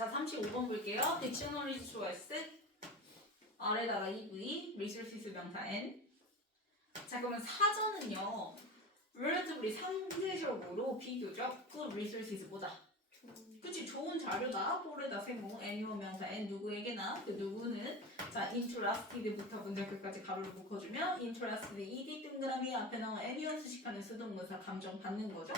자, 35번 볼게요. Dictionary choice 아래다가 EV, resources 명사 N. 자, 그러면 사전은요. relatively 상대적으로 비교적 good resources 보자. 그치, 좋은 자료다. for에다 세모, N이면 명사 N 누구에게나 그 누구는 자, interested부터 문장 끝까지 가로를 묶어주면 interested, ed 동그라미 앞에 나온 N이면 수식하는 수동문사 감정 받는 거죠.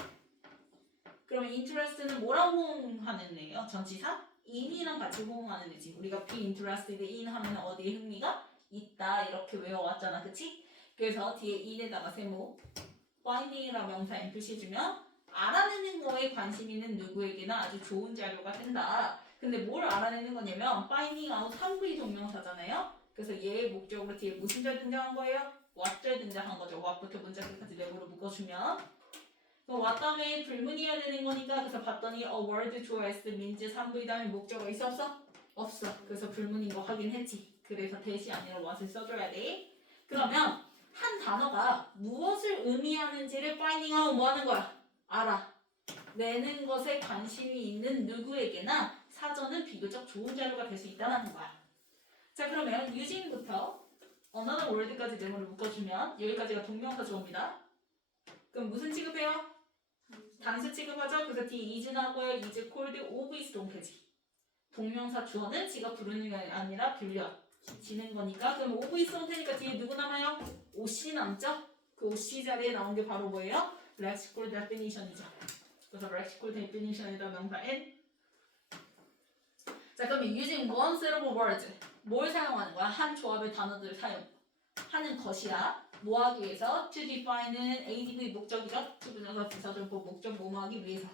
그러면 interest는 뭐랑 호응하는 애예요? 전치사? in이랑 같이 호응하는 애지. 우리가 be interested in 하면 어디에 흥미가 있다 이렇게 외워왔잖아, 그치? 그래서 뒤에 in에다가 세모 finding이라 명사 n 표시해주면 알아내는 거에 관심 있는 누구에게나 아주 좋은 자료가 된다. 근데 뭘 알아내는 거냐면 finding out 3V 동명사잖아요. 그래서 얘의 목적으로 뒤에 무슨 절 등장한 거예요? what절 등장한 거죠. what부터 문장 끝까지 내부로 묶어주면 그럼 what 다음에 불문이어야 되는 거니까 그래서 봤더니 a word choice means 3V 다음에 목적어 있어 없어? 없어. 그래서 불문인 거 확인했지. 그래서 대시 아니라 what을 써줘야 돼. 그러면 한 단어가 무엇을 의미하는지를 finding out 뭐 하는 거야? 알아내는 것에 관심이 있는 누구에게나 사전은 비교적 좋은 자료가 될 수 있다는 거야. 자, 그러면 using부터 another word까지 네모를 묶어주면 여기까지가 동명사 주어입니다. 그럼 무슨 취급해요? 단수 취급하죠? 그래서 뒤에 is 나고요. is called, of is 동태지. 동명사 주어는 지가 부르는 게 아니라 빌려지는 거니까 그럼 of is 동태니까 뒤에 누구 남아요? OC 남죠? 그 OC 자리에 나온 게 바로 뭐예요? lexical definition이죠. 그래서 lexical definition에다 명사 N. 자, 그러면 using one syllable words 뭘 사용하는 거야? 한 조합의 단어들을 사용하는 것이야. 뭐 하기 위해서? to define은 adv 목적이죠. 부분에서 부사절법 목적 뭐뭐 하기 위해서.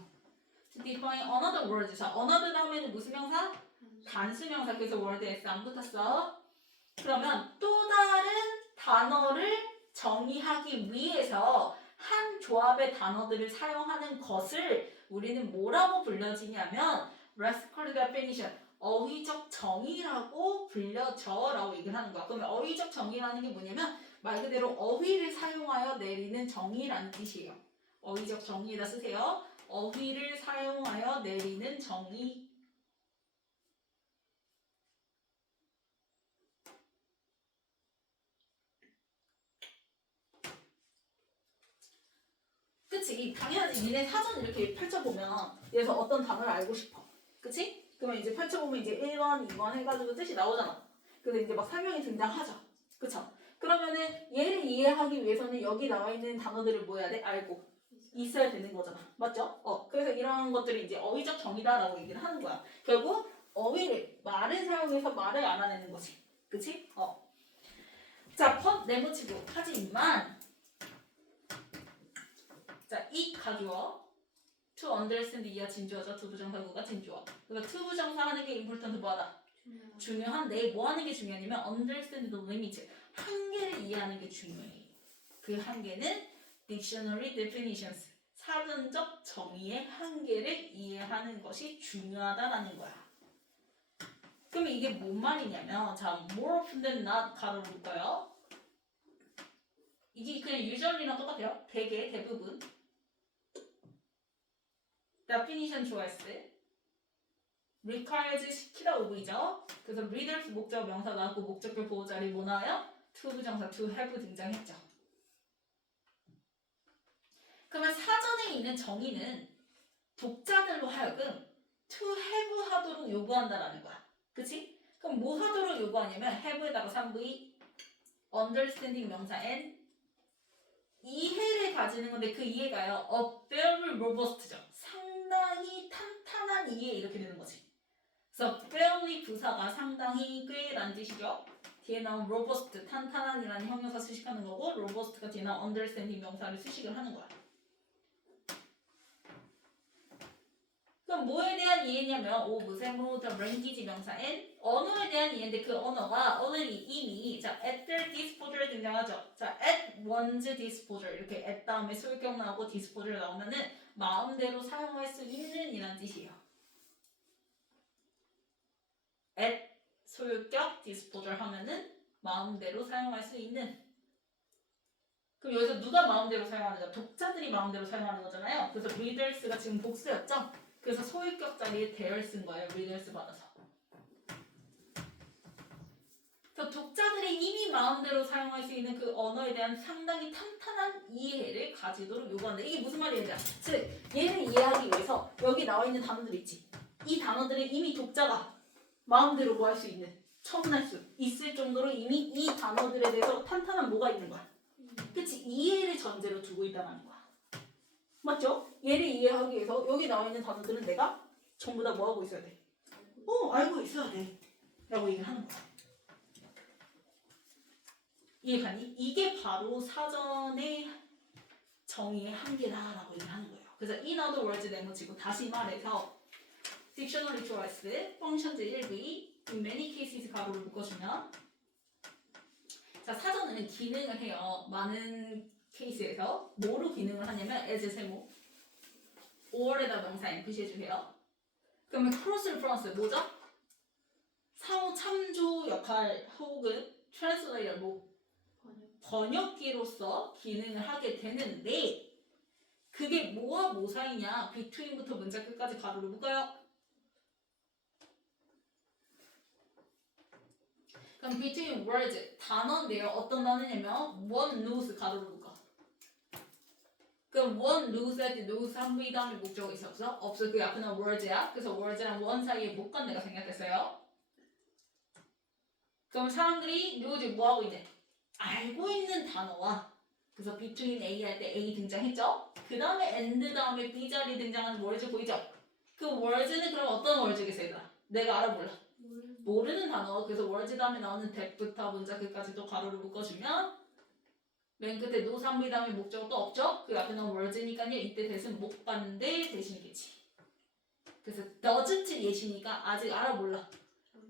to define another word. 자, another 다음에는 무슨 명사? 단수 명사. 그래서 word s 안 붙었어. 그러면 또 다른 단어를 정의하기 위해서 한 조합의 단어들을 사용하는 것을 우리는 뭐라고 불러지냐면 lexical definition, 어휘적 정의라고 불려져라고 얘기를 하는 거야. 그러면 어휘적 정의라는 게 뭐냐면 말 그대로 어휘를 사용하여 내리는 정의라는 뜻이에요. 어휘적 정의에다 쓰세요. 어휘를 사용하여 내리는 정의. 그치? 당연하지. 니네 사전 이렇게 펼쳐보면 얘에서 어떤 단어를 알고 싶어. 그치? 그러면 이제 펼쳐보면 이제 1번, 2번 해가지고 뜻이 나오잖아. 근데 이제 막 설명이 등장하죠. 그쵸? 그러면은 얘를 이해하기 위해서는 여기 나와 있는 단어들을 뭐 해야 돼? 알고 있어야 되는 거잖아. 맞죠? 그래서 이런 것들이 이제 어휘적 정의다라고 얘기를 하는 거야. 결국 어휘를, 말을 사용해서 말을 알아내는 거지. 그치? 자, 네모치고 하지만 자, 이 가주어 to understand 이하 진주어죠. 투부정사구가 진주어. 그러니까 투부정사 하는 게 important 뭐하다? 중요한데 뭐 하는 게 중요하냐면 understand the limit. 한계를 이해하는 게 중요해. 그 한계는 dictionary definitions. 사전적 정의의 한계를 이해하는 것이 중요하다라는 거야. 그럼 이게 뭔 말이냐면 자, more often than not 가로로 묶어요. 이게 그냥 usually랑 똑같아요. 대부분. definition 좋아했을 requires 시키다 오브이죠. 그래서 readers 목적 명사 나왔고 목적격 보호 자리 뭐 나와요? to 부정사 to have 등장했죠. 그러면 사전에 있는 정의는 독자들로 하여금 to have 하도록 요구한다라는 거야. 그치? 그럼 뭐 하도록 요구하냐면 have에다가 3V understanding 명사 N 이해를 가지는 건데 그 이해가요. a very robust죠. 상당히 탄탄한 이해 이렇게 되는 거지. 그래서 fairly 부사가 상당히 꽤라는 뜻이죠. 뒤에 나온 robust 탄탄한이라는 형용사 수식하는 거고 robust가 뒤에 나온 understanding 명사를 수식을 하는 거야. 그럼 뭐에 대한 이해냐면 of, 세모, the language 명사 N 언어에 대한 이해인데 그 언어가 already 이미 자 at their disposal 등장하죠. 자 at one's disposal 이렇게 at 다음에 소유격 나오고 disposal 나오면은 마음대로 사용할 수 있는 이란 뜻이에요. at 소유격 disposal 하면은 마음대로 사용할 수 있는. 그럼 여기서 누가 마음대로 사용하는 거야? 독자들이 마음대로 사용하는 거잖아요. 그래서 readers가 지금 복수였죠. 그래서 소유격 자리에 there를 쓴 거예요. readers 받아서. 그래서 독자들이 이미 마음대로 사용할 수 있는 그 언어에 대한 상당히 탄탄한 이해를 가지도록 요구한다. 이게 무슨 말이냐? 즉 얘를 이해하기 위해서 여기 나와 있는 단어들 있지. 이 단어들을 이미 독자가 마음대로 뭐 할 수 있는, 처분할 수 있을 정도로 이미 이 단어들에 대해서 탄탄한 뭐가 있는 거야. 그치? 이해를 전제로 두고 있다는 거야. 맞죠? 얘를 이해하기 위해서 여기 나와 있는 단어들은 내가 전부 다 뭐 하고 있어야 돼? 알고 있어야 돼. 라고 얘기를 하는 거야. 이해가니? 이게 바로 사전의 정의의 한계다라고 얘기를 하는 거예요. 그래서 in other words 내모치고 다시 말해서 dictionary choice, functions 1v, in many cases 가로를 묶어주면 자 사전은 기능을 해요. 많은 케이스에서 뭐로 기능을 하냐면 as 세모 5월에다 명사인 표시해주세요. 그러면 cross reference 뭐죠? 상호 참조 역할 혹은 translator 뭐 번역기로서 기능을 하게 되는데 그게 뭐와 뭐 사이냐? between부터 문자 끝까지 가로를 묶어요. 그럼 between words 단어인데요. 어떤 단어냐면 one knows 가로를 묶어. 그럼 one knows 할 때 knows 한 부위 다음에 목적어 있어 없어? 없어. 그 앞에는 words야. 그래서 words랑 one 사이에 못간 내가 생략했어요. 그럼 사람들이 knows 뭐 하고 있네? 알고 있는 단어와 그래서 between A 할 때 A 등장했죠? 그 다음에 and 다음에 B 자리에 등장하는 words 보이죠? 그 words는 그럼 어떤 words겠어요 얘들아? 내가 알아 몰라? 모르는 단어. 그래서 words 다음에 나오는 that부터 문자 끝까지 또 가로를 묶어주면 맨 끝에 no 3V 다음에 목적어 또 없죠? 그 앞에 나온 words니까요. 이때 that은 못 봤는데 대신이겠지. 그래서 doesn't 예시니까 아직 알아 몰라.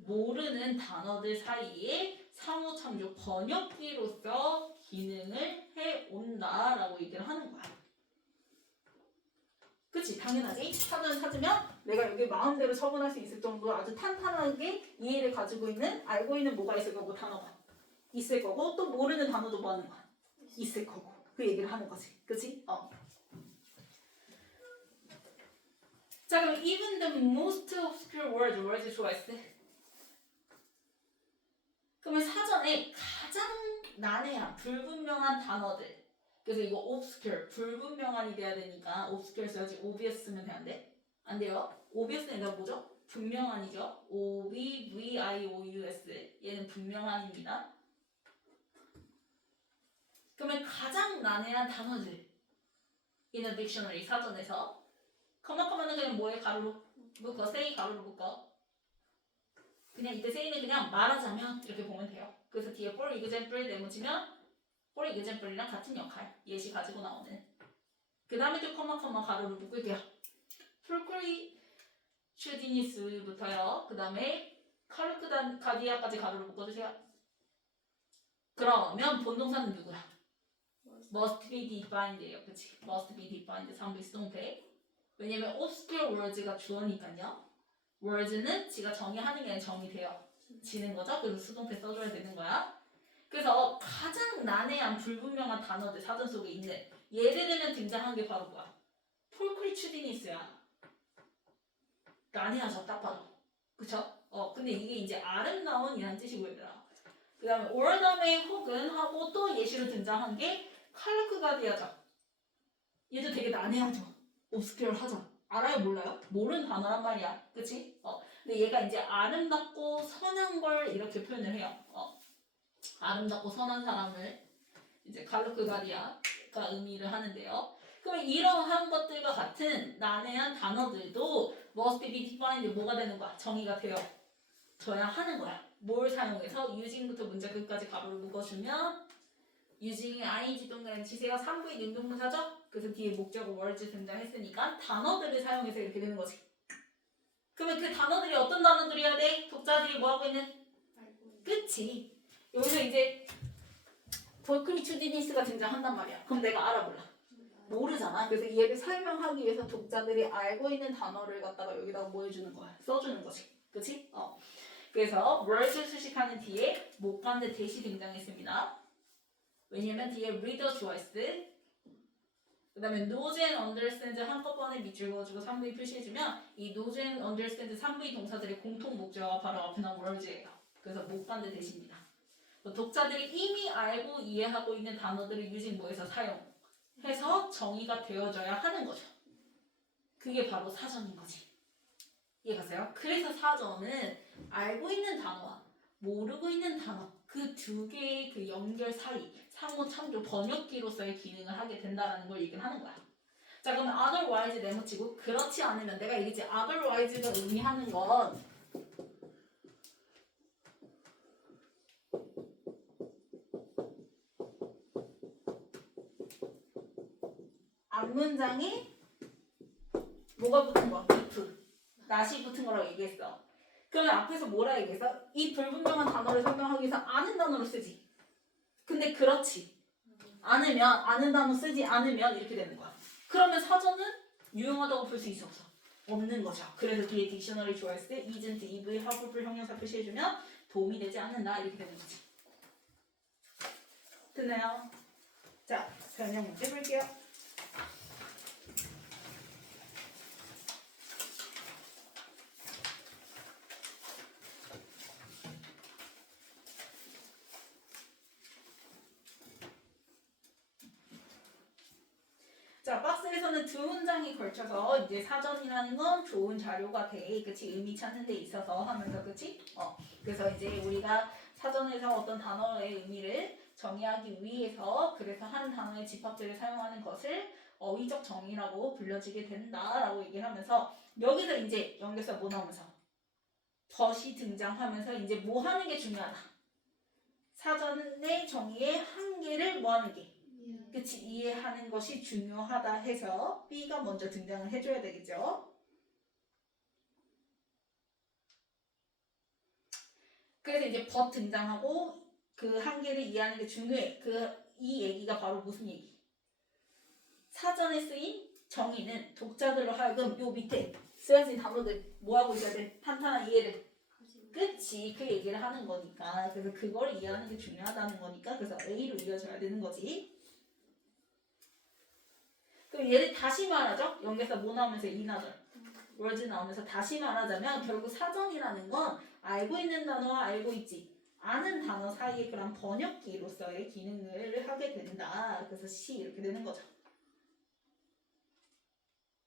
모르는 단어들 사이에 상호 참조 번역기로서 기능을 해온다라고 얘기를 하는 거야. 그치? 당연하지? 사전을 찾으면 내가 여기 마음대로 처분할 수 있을 정도로 아주 탄탄하게 이해를 가지고 있는 알고 있는 뭐가 있을 거고 단어가 있을 거고 또 모르는 단어도 뭐 하는 거야? 있을 거고 그 얘기를 하는 거지. 그치? 자 그럼 even the most obscure words 좋아했을 때 그러면 사전에 가장 난해한 불분명한 단어들 그래서 이거 obscure 불분명한이 돼야 되니까 obscure 써야지 obvious 쓰면 되는데 안 돼요. obvious는 얘가 뭐죠? 분명한이죠. obvious 얘는 분명한입니다. 그러면 가장 난해한 단어들 in a dictionary 사전에서 커먼은 그냥 뭐에 가로로 묶어 say 가로로 묶어 그냥 이때 say는 그냥 말하자면 이렇게 보면 돼요. 그래서 뒤에 for example 내모치면 for example이랑 같은 역할 예시 가지고 나오는 그 다음에 또 커먼 가로를 묶을게요. 풀크리 슈디니스부터요. 그 다음에 카르크 가디아까지 가로를 묶어주세요. 그러면 본동사는 누구야? must be defined예요. 그치? must be defined 상비 수동태. 왜냐면 obscure words가 주어니까요. words는 지가 정의하는 게 아니라 정의돼요. 지는 거죠? 그래서 수동태 써줘야 되는 거야. 그래서 가장 난해한 불분명한 단어들 사전 속에 있는 예를 들면 등장한 게 바로 뭐야? 폴크리추디니스야. 난해하죠, 딱 봐도. 그쵸? 근데 이게 이제 아름다운 이란 뜻이고 얘들아. 그 다음에 or 다음에 혹은 하고 또 예시로 등장한 게 칼르크 가디아죠. 얘도 되게 난해하죠. obscure 하죠. 알아요, 몰라요? 모르는 단어란 말이야. 그치? 근데 얘가 이제 아름답고 선한 걸 이렇게 표현을 해요. 아름답고 선한 사람을 이제 칼르크 가디아가 의미를 하는데요. 그럼 이러한 것들과 같은 난해한 단어들도 must be defined 뭐가 되는 거야? 정의가 되어 져야 하는 거야. 뭘 사용해서 using부터 문자 끝까지 가로를 묶어주면 using의 ing 동그라미 치세요. 3부의 능동문사죠? 그래서 뒤에 목적어 words 등장했으니까 단어들을 사용해서 이렇게 되는 거지. 그러면 그 단어들이 어떤 단어들이어야 돼? 독자들이 뭐 하고 있는? 그치. 여기서 이제 볼크리추디니스가 등장한단 말이야. 그럼 내가 알아 몰라? 모르잖아. 그래서 얘를 설명하기 위해서 독자들이 알고 있는 단어를 갖다가 여기다가 뭐 해주는 거야? 써주는 거지. 그치? 그래서 words 수식하는 뒤에 못 봤는데 대시 등장했습니다. 왜냐면 뒤에 reader choice 그 다음에 knows and understands 한꺼번에 밑줄 그어주고 3V 표시해주면 이 knows and understands 3V 동사들의 공통 목적어가 바로 앞에 나온 words예요. 그래서 못 간대 대신입니다. 독자들이 이미 알고 이해하고 있는 단어들을 using 뭐에서 사용해서 정의가 되어져야 하는 거죠. 그게 바로 사전인 거지. 이해가세요? 그래서 사전은 알고 있는 단어와 모르고 있는 단어 그 두 개의 그 연결 사이 상호 참조 번역기로서의 기능을 하게 된다는 걸 얘기를 하는 거야. 자, 그럼 otherwise 네모치고 그렇지 않으면 내가 얘기했지 otherwise가 의미하는 건 앞문장에 뭐가 붙은 거? if, not이 붙은 거라고 얘기했어. 그러면 앞에서 뭐라 얘기했어? 이 불분명한 단어를 설명하기 위해서 아는 단어를 쓰지. 근데 그렇지 않으면 아는 단어 쓰지 않으면 이렇게 되는 거야. 그러면 사전은 유용하다고 볼 수 있어 없어? 없는 거죠. 그래서 뒤에 딕셔너리 좋아했을 때 isn't, if, have를 형용사 표시해주면 도움이 되지 않는다 이렇게 되는 거지. 됐나요? 자, 변형 문제 볼게요. 자, 박스에서는 두 문장이 걸쳐서 이제 사전이라는 건 좋은 자료가 돼. 그치? 의미 찾는 데 있어서 하면서, 그치? 그래서 이제 우리가 사전에서 어떤 단어의 의미를 정의하기 위해서 그래서 한 단어의 집합들을 사용하는 것을 어휘적 정의라고 불려지게 된다라고 얘기를 하면서 여기서 이제 연결사 뭐 나오면서 벗이 등장하면서 이제 뭐 하는 게 중요하다. 사전의 정의의 한계를 뭐 하는 게 그치 이해하는 것이 중요하다 해서 B가 먼저 등장을 해줘야 되겠죠. 그래서 이제 but 등장하고 그 한계를 이해하는 게 중요해. 이 얘기가 바로 무슨 얘기? 사전에 쓰인 정의는 독자들로 하여금 요 밑에 쓰여진 단어들 뭐하고 있어야 돼? 탄탄한 이해를. 그치 그 얘기를 하는 거니까. 그래서 그걸 이해하는 게 중요하다는 거니까 그래서 A로 이어져야 되는 거지. 그럼 얘를 다시 말하죠. 연결사 뭐 나오면서 이나절 words 나오면서 다시 말하자면 결국 사전이라는 건 알고 있는 단어와 알고 있지 않은 단어 사이의 그런 번역기로서의 기능을 하게 된다. 그래서 C 이렇게 되는 거죠.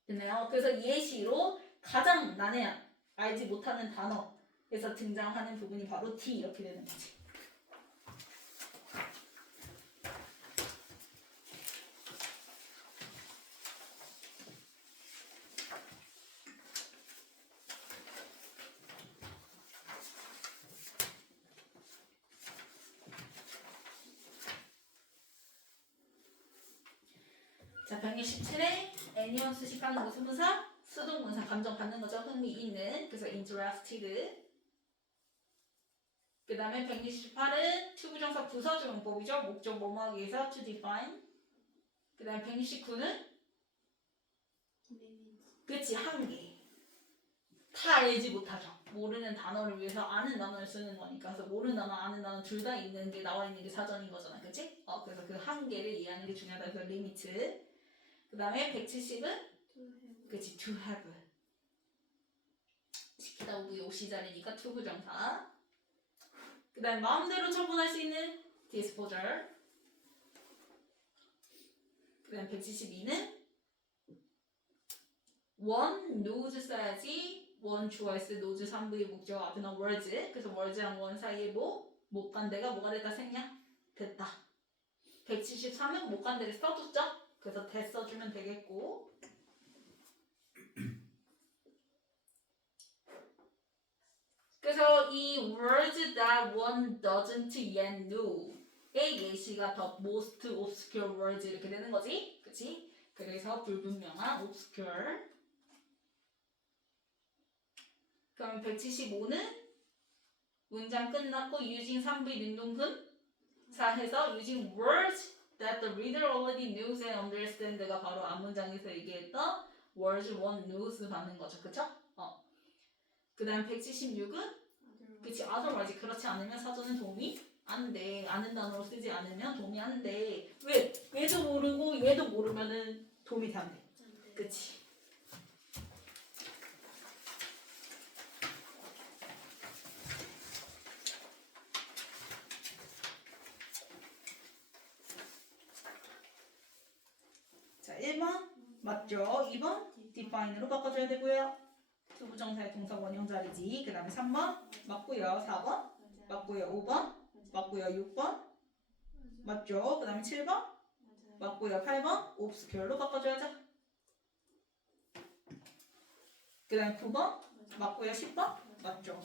됐나요? 그래서 예시로 가장 나는 알지 못하는 단어에서 등장하는 부분이 바로 D 이렇게 되는 거지. 자, 127에 anyone 수식하는 거 수분사, 수동문사 감정 받는 거죠. 흥미있는. 그래서 interested. 그 다음에 168은 투부정사 부사조용법이죠. 목적 뭐뭐하기 위해서 to define. 그 다음에 169는 그치 한계. 다 알지 못하죠. 모르는 단어를 위해서 아는 단어를 쓰는 거니까. 그래서 모르는 단어, 아는 단어 둘 다 있는 게 나와 있는 게 사전인 거잖아. 그치? 그래서 그 한계를 이해하는 게 중요하다. 그래서 리미트. 그 다음에 170은 그치 to have. 시키다 오브 요시 자리니까 to 부정사. 그 다음에 마음대로 처분할 수 있는 disposal. 그 다음에 172는 one knows 써야지 one 주어 S knows 3부의 목적어 앞에 나온 words. 그래서 words랑 one 사이에 못 간 데가 뭐가 됐다 생략? 됐다. 173은 못 간 데를 써줬죠? 그래서 대 써주면 되겠고. 그래서 이 words that one doesn't yet know의 예시가 the most obscure words 이렇게 되는 거지. 그치? 그래서 불분명한 obscure. 그럼 175는 문장 끝났고 using 3부의 능동분사 해서 using words that the reader already knows and understand가 바로 앞문장에서 얘기했던 words one knows 받는 거죠. 그쵸? 그 다음 176은 그치 otherwise 그렇지 않으면 사전은 도움이 안 돼. 아는 단어로 쓰지 않으면 도움이 안 돼. 왜? 얘도 모르고 얘도 모르면은 도움이 안 돼. 그치? 자, 1번 맞죠? 2번 define으로 바꿔줘야 되고요. 투부정사의 동사 원형 자리지. 그 다음에 3번 맞고요. 4번 맞고요. 5번 맞고요. 6번 맞죠? 그 다음에 7번 맞고요. 8번 obscure로 바꿔줘야죠. 그 다음에 9번 맞고요. 10번 맞죠?